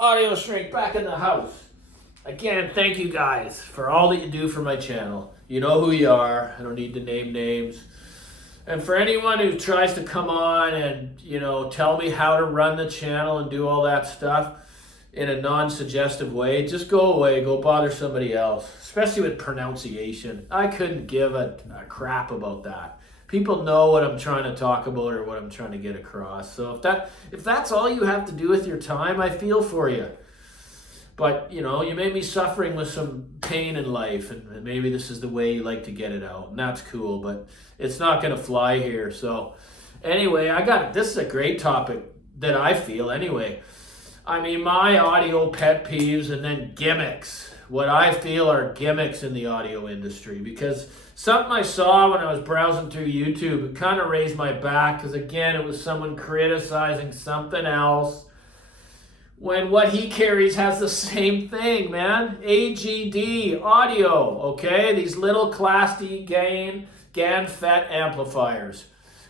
Audio Shrink back in the house. Again, thank you guys for all that you do for my channel. You know who you are. I don't need to name names. And for anyone who tries to come on and, tell me how to run the channel and do all that stuff in a non-suggestive way, just go away, go bother somebody else, especially with pronunciation. I couldn't give a crap about that. People know what I'm trying to talk about or what I'm trying to get across. So if that's all you have to do with your time, I feel for you. But, you may be suffering with some pain in life, and maybe this is the way you like to get it out, and that's cool, but it's not going to fly here. So anyway, this is a great topic that I feel anyway. I mean, my audio pet peeves and then gimmicks, what I feel are gimmicks in the audio industry, because something I saw when I was browsing through YouTube, it kind of raised my back, because again, it was someone criticizing something else when what he carries has the same thing, man. AGD audio, okay? These little Class D GAN FET amplifiers.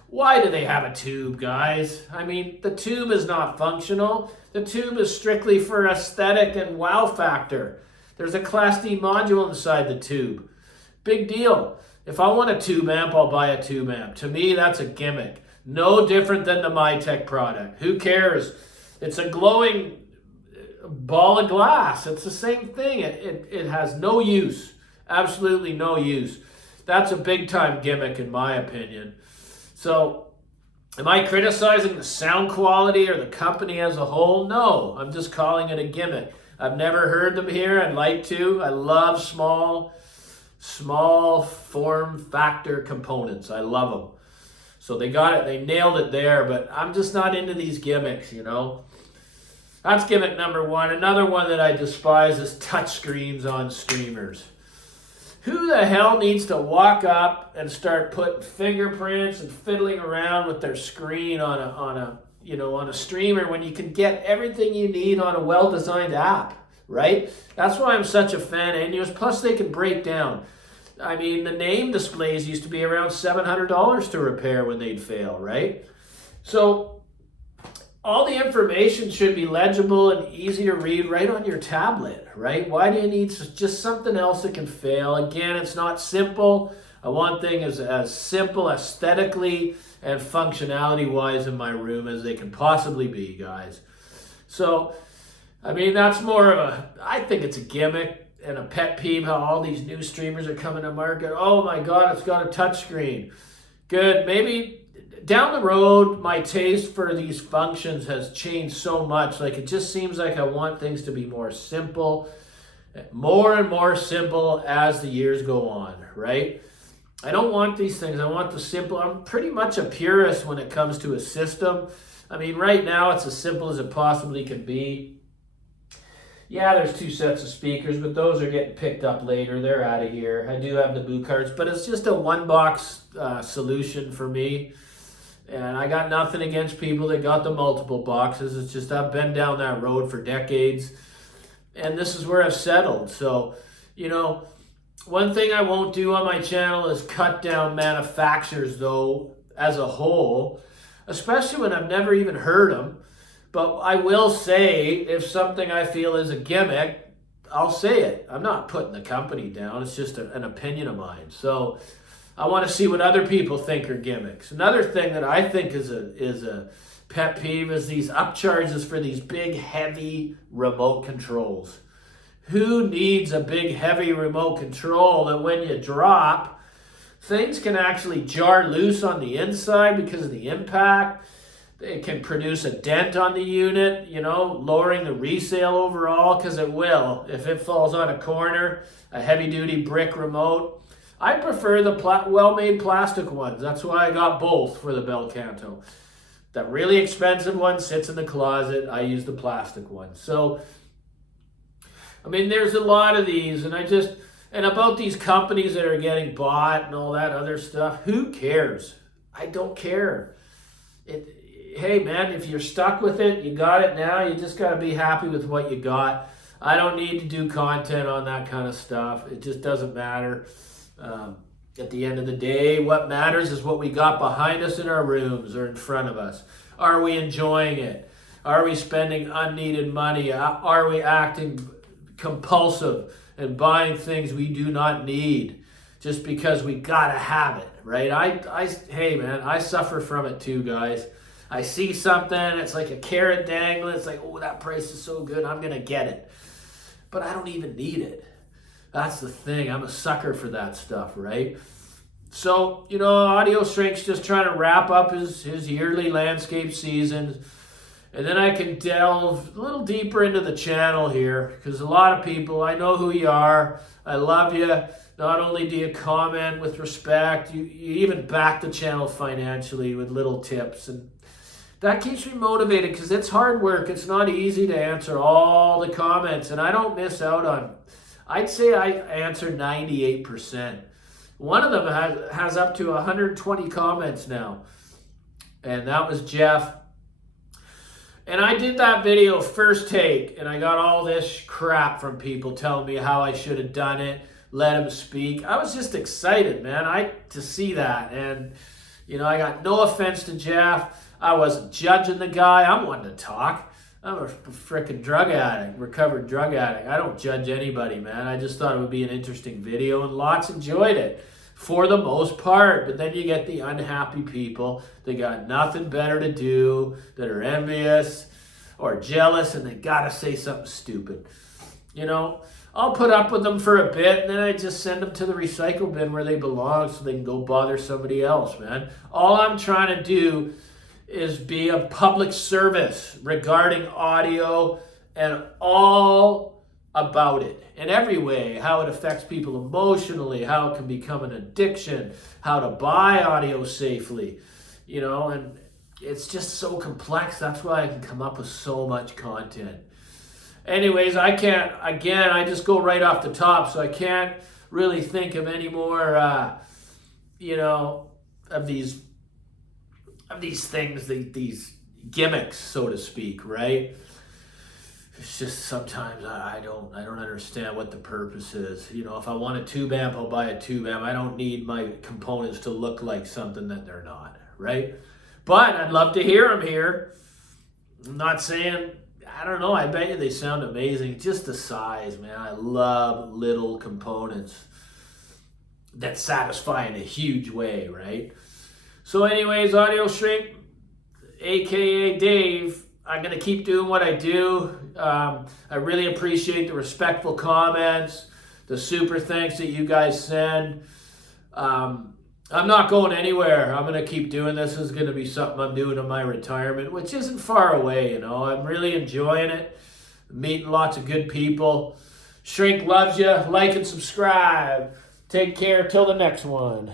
Why do they have a tube, guys? I mean, the tube is not functional. The tube is strictly for aesthetic and wow factor. There's a Class D module inside the tube. Big deal. If I want a tube amp, I'll buy a tube amp. To me, that's a gimmick. No different than the MyTech product. Who cares? It's a glowing ball of glass. It's the same thing. It has no use. Absolutely no use. That's a big time gimmick in my opinion. So, am I criticizing the sound quality or the company as a whole? No, I'm just calling it a gimmick. I've never heard them here. I'd like to. I love small form factor components. I love them. So they got it. They nailed it there, but I'm just not into these gimmicks, That's gimmick number one. Another one that I despise is touch screens on streamers. Who the hell needs to walk up and start putting fingerprints and fiddling around with their screen on a streamer when you can get everything you need on a well-designed app, right? That's why I'm such a fan of Inus. Plus, they can break down. I mean, the name displays used to be around $700 to repair when they'd fail, right? So all the information should be legible and easy to read right on your tablet, right? Why do you need just something else that can fail? Again, it's not simple. I want things as simple aesthetically and functionality-wise in my room as they can possibly be, guys. So, I mean, that's more of I think it's a gimmick and a pet peeve how all these new streamers are coming to market. Oh my God, it's got a touchscreen. Good, maybe down the road, my taste for these functions has changed so much. Like, it just seems like I want things to be more simple, more and more simple as the years go on, right? I don't want these things. I want the simple. I'm pretty much a purist when it comes to a system. I mean, right now, it's as simple as it possibly can be. Yeah, there's two sets of speakers, but those are getting picked up later. They're out of here. I do have the boot carts, but it's just a one-box solution for me. And I got nothing against people that got the multiple boxes. It's just I've been down that road for decades. And this is where I've settled. So, one thing I won't do on my channel is cut down manufacturers, though, as a whole. Especially when I've never even heard them. But I will say, if something I feel is a gimmick, I'll say it. I'm not putting the company down. It's just an opinion of mine. So I want to see what other people think are gimmicks. Another thing that I think is a pet peeve is these upcharges for these big, heavy remote controls. Who needs a big, heavy remote control that when you drop, things can actually jar loose on the inside because of the impact? It can produce a dent on the unit, lowering the resale overall, because it will. If it falls on a corner, a heavy-duty brick remote. I prefer the well-made plastic ones. That's why I got both for the Bel Canto. That really expensive one sits in the closet. I use the plastic one. So, I mean, there's a lot of these, and about these companies that are getting bought and all that other stuff, who cares? I don't care. Hey, man, if you're stuck with it, you got it now. You just got to be happy with what you got. I don't need to do content on that kind of stuff. It just doesn't matter. At the end of the day, what matters is what we got behind us in our rooms or in front of us. Are we enjoying it? Are we spending unneeded money? Are we acting compulsive and buying things we do not need just because we gotta have it, right? Hey man, I suffer from it too, guys. I see something, it's like a carrot dangling. It's like, oh, that price is so good, I'm gonna get it. But I don't even need it. That's the thing. I'm a sucker for that stuff, right? So, Audio Shrink's just trying to wrap up his yearly landscape season. And then I can delve a little deeper into the channel here, because a lot of people, I know who you are. I love you. Not only do you comment with respect, you even back the channel financially with little tips. And that keeps me motivated, because it's hard work. It's not easy to answer all the comments, and I don't miss out on, I'd say I answer 98%. One of them has up to 120 comments now, and that was Jeff. And I did that video first take, and I got all this crap from people telling me how I should have done it, let him speak. I was just excited, man, to see that. And, I got no offense to Jeff. I wasn't judging the guy. I'm one to talk. I'm a freaking drug addict, recovered drug addict. I don't judge anybody, man. I just thought it would be an interesting video, and lots enjoyed it for the most part. But then you get the unhappy people that got nothing better to do, that are envious or jealous, and they gotta say something stupid. I'll put up with them for a bit, and then I just send them to the recycle bin where they belong so they can go bother somebody else, man. All I'm trying to do is be of public service regarding audio and all about it in every way, how it affects people emotionally, how it can become an addiction, how to buy audio safely, and it's just so complex. That's why I can come up with so much content. Anyways, I just go right off the top, so I can't really think of any more, of these things, these gimmicks, so to speak, right? It's just sometimes I don't understand what the purpose is. If I want a tube amp, I'll buy a tube amp. I don't need my components to look like something that they're not, right? But I'd love to hear them here. I'm not saying, I don't know, I bet you they sound amazing. Just the size, man. I love little components that satisfy in a huge way, right? So anyways, Audio Shrink, aka Dave, I'm going to keep doing what I do. I really appreciate the respectful comments, the super thanks that you guys send. I'm not going anywhere. I'm going to keep doing this. This is going to be something I'm doing in my retirement, which isn't far away, I'm really enjoying it. Meeting lots of good people. Shrink loves you. Like and subscribe. Take care till the next one.